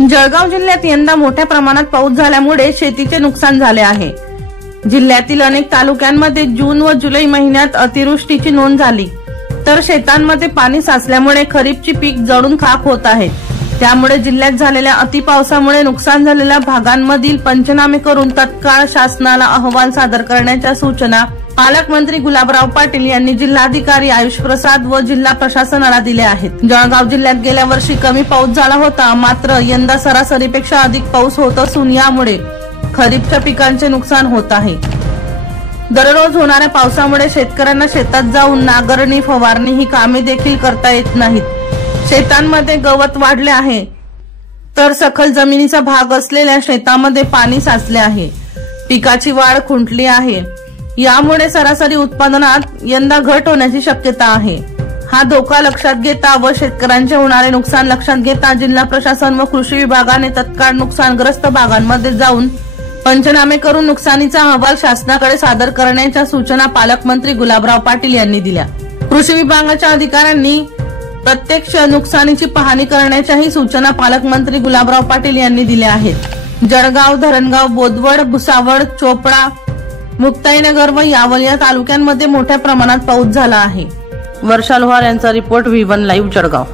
जळगाव जिल्ह्यात यंदा मोठ्या प्रमाणात पाऊस झाल्यामुळे शेतीचे नुकसान झाले आहे। जिल्ह्यातील अनेक तालुक्यांमध्ये जून व जुलै महिन्यात अतिवृष्टीची नोंद झाली, तर शेतांमध्ये पाणी साचल्यामुळे खरीपची पीक जळून खाक होत आहे। त्यामुळे जिल्ह्यात झालेल्या अतिपावसामुळे नुकसान झालेल्या भागांमधील पंचनामे करून तत्काळ शासनाला अहवाल सादर करण्याच्या सूचना पालकमंत्री गुलाबराव पाटील यांनी जिल्हाधिकारी आयुष प्रसाद व जिल्हा प्रशासनाला दिल्या आहेत। जळगाव जिल्ह्यात गेल्या वर्षी कमी पाऊस झाला होता, मात्र यंदा सरासरीपेक्षा अधिक पाऊस होत असून यामुळे खरीपच्या पिकांचे नुकसान होत आहे। दररोज होणाऱ्या पावसामुळे शेतकऱ्यांना शेतात जाऊन नांगरणी फवारणी ही कामे देखील करता येत नाहीत। शेतांमध्ये गवत वाढले आहे, तर सखल जमिनीचा भाग असलेल्या शेतामध्ये पाणी साचले आहे। पिकाची वाढ खुंटली आहे, यामुळे सरासरी उत्पादनात यंदा घट होण्याची शक्यता आहे। हा धोका लक्षात घेता व शेतकऱ्यांचे होणारे नुकसान लक्षात घेता जिल्हा प्रशासन व कृषी विभागाने तत्काळ नुकसानग्रस्त भागांमध्ये जाऊन पंचनामे करून नुकसानीचा अहवाल शासनाकडे सादर करण्याच्या सूचना पालकमंत्री गुलाबराव पाटील यांनी दिल्या। कृषी विभागाच्या अधिकाऱ्यांनी प्रत्यक्ष नुकसानीची पाहणी करण्याच्याही सूचना पालकमंत्री गुलाबराव पाटील यांनी दिल्या आहेत। जळगाव, धरणगाव, बोदवड, भुसावळ, चोपडा, मुक्ताईनगर व यावल या तालुक्यांमध्ये मोठ्या प्रमाणात पाऊस झाला आहे। वर्षा लोहार यांचा रिपोर्ट V1 लाईव्ह जळगाव।